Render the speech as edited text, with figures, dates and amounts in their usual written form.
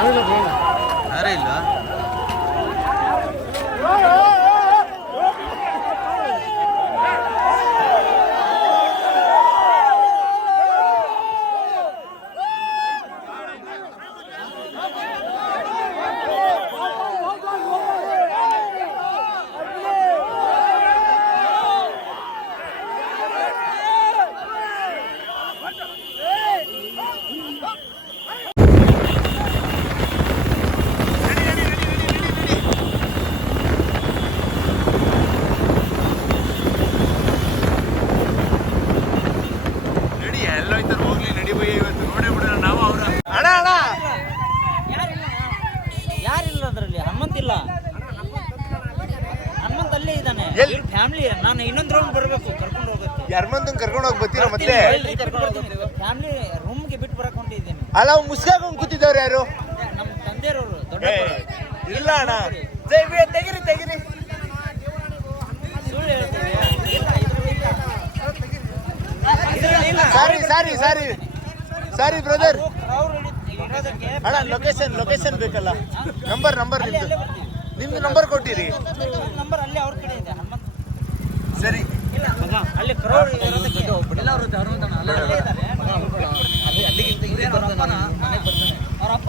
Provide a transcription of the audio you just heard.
ಯಾರೇ ಇಲ್ಲ. ಯಾರಿಲ್ಲ ಅದರಲ್ಲಿ, ಹನುಮಂತಿಲ್ಲ. ಹನುಮಂತ ಅಲ್ಲೇ ಇದ್ದಾನೆ. ಫ್ಯಾಮಿಲಿ ನಾನು ಇನ್ನೊಂದು ರೌಂಡ್ ಬರಬೇಕು, ಕರ್ಕೊಂಡು ಹೋಗ್ಬೇಕು. ಹನುಮಂತನ್ ಕರ್ಕೊಂಡು ಹೋಗಿ ಬರ್ತೀರಾ ಮತ್ತೆ? ಫ್ಯಾಮಿಲಿ ರೂಮ್ಗೆ ಬಿಟ್ಟು ಬರಕ್ ಹೊಂಟಿದ್ದೀನಿ. ಅಲ್ಲ ಅವ್ನು ಮುಸ್ಕಾಕೊಂಡು ಕೂತಿದ್ದವ್ರು ಯಾರು? ನಮ್ಮ ತಂದೆಯವರು ದೊಡ್ಡ ಇಲ್ಲ ಅಣ್ಣ, ತೆಗಿರಿ ತೆಗಿರಿ. ಸುಳ್ಳು ಹೇಳ್ತೀವಿ. ಸಾರಿ ಸಾರಿ ಸಾರಿ ಸಾರಿ ಬ್ರದರ್. ಅಣ್ಣ ಲೊಕೇಶನ್ ಬೇಕಲ್ಲ. ನಂಬರ್ ನಿಮ್ದು ನಂಬರ್ ಕೊಟ್ಟಿರಿ. ನಂಬರ್ ಅಲ್ಲಿ ಅವ್ರ ಕಡೆ ಇದೆ. ಹನುಮಂತ ಸರಿ. ಅಲ್ಲಿ ಕ್ರೌಡ್ ಇರೋದಕ್ಕೆ ಅವ್ರ ಅಪ್ಪ